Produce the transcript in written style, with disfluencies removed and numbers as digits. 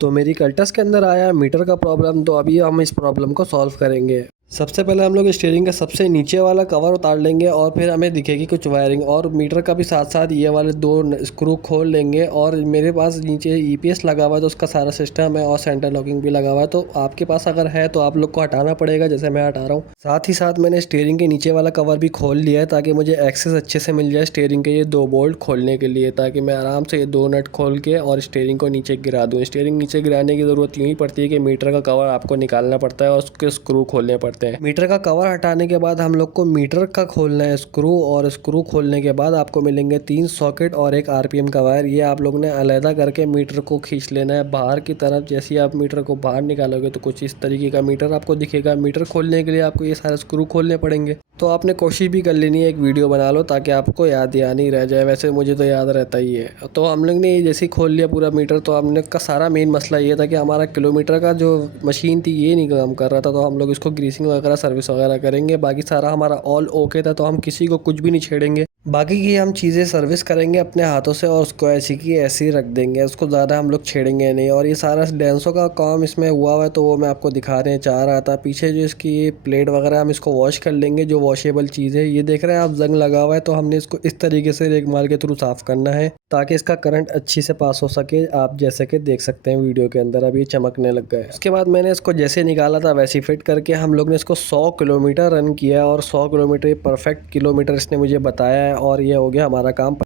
तो मेरी कल्टस के अंदर आया मीटर का प्रॉब्लम। तो अभी हम इस प्रॉब्लम को सॉल्व करेंगे। सबसे पहले हम लोग स्टीयरिंग का सबसे नीचे वाला कवर उतार लेंगे और फिर हमें दिखेगी कुछ वायरिंग, और मीटर का भी साथ साथ ये वाले दो स्क्रू खोल लेंगे। और मेरे पास नीचे ईपीएस लगा हुआ है तो उसका सारा सिस्टम है और सेंटर लॉकिंग भी लगा हुआ है। तो आपके पास अगर है तो आप लोग को हटाना पड़ेगा, जैसे मैं हटा रहा हूँ। साथ ही साथ मैंने स्टीयरिंग के नीचे वाला कवर भी खोल लिया है ताकि मुझे एक्सेस अच्छे से मिल जाए स्टीयरिंग के ये दो बोल्ट खोलने के लिए, ताकि मैं आराम से ये दो नट खोल के और स्टीयरिंग को नीचे गिरा दूँ। स्टीयरिंग नीचे गिराने की ज़रूरत यूँ ही पड़ती है कि मीटर का कवर आपको निकालना पड़ता है और उसके स्क्रू खोलने पड़ते हैं। मीटर का कवर हटाने के बाद हम लोग को मीटर का खोलना है स्क्रू, और स्क्रू खोलने के बाद आपको मिलेंगे 3 सॉकेट और एक आरपीएम का वायर। ये आप लोग ने अलहदा करके मीटर को खींच लेना है बाहर की तरफ। जैसे ही आप मीटर को बाहर निकालोगे तो कुछ इस तरीके का मीटर आपको दिखेगा। मीटर खोलने के लिए आपको ये सारे स्क्रू खोलने पड़ेंगे। तो आपने कोशिश भी कर लेनी है एक वीडियो बना लो ताकि आपको याद नहीं रह जाए। वैसे मुझे तो याद रहता ही है। तो हम लोग ने जैसे ही खोल लिया पूरा मीटर, तो हमने का सारा मेन मसला ये था कि हमारा किलोमीटर का जो मशीन थी ये नहीं काम कर रहा था। तो हम लोग इसको ग्रीसिंग वगैरह सर्विस वगैरह करेंगे। बाकी सारा हमारा ऑल ओके था, तो हम किसी को कुछ भी नहीं छेड़ेंगे। बाकी की हम चीज़ें सर्विस करेंगे अपने हाथों से और उसको ऐसी की ऐसी ही रख देंगे। उसको ज़्यादा हम लोग छेड़ेंगे नहीं। और ये सारा डेंसो का काम इसमें हुआ है तो वो मैं आपको दिखा चाह रहा था। पीछे जो इसकी प्लेट वगैरह हम इसको वॉश कर लेंगे, जो वॉशेबल चीज़ है। ये देख रहे हैं आप जंग लगा हुआ है, तो हमने इसको इस तरीके से रेगमाल के थ्रू साफ़ करना है ताकि इसका करंट अच्छी से पास हो सके। आप जैसे कि देख सकते हैं वीडियो के अंदर अभी चमकने लग गए। उसके बाद मैंने इसको जैसे निकाला था वैसे फिट करके हम लोग ने इसको 100 किलोमीटर रन किया और 100 किलोमीटर परफेक्ट किलोमीटर इसने मुझे बताया है। और ये हो गया हमारा काम।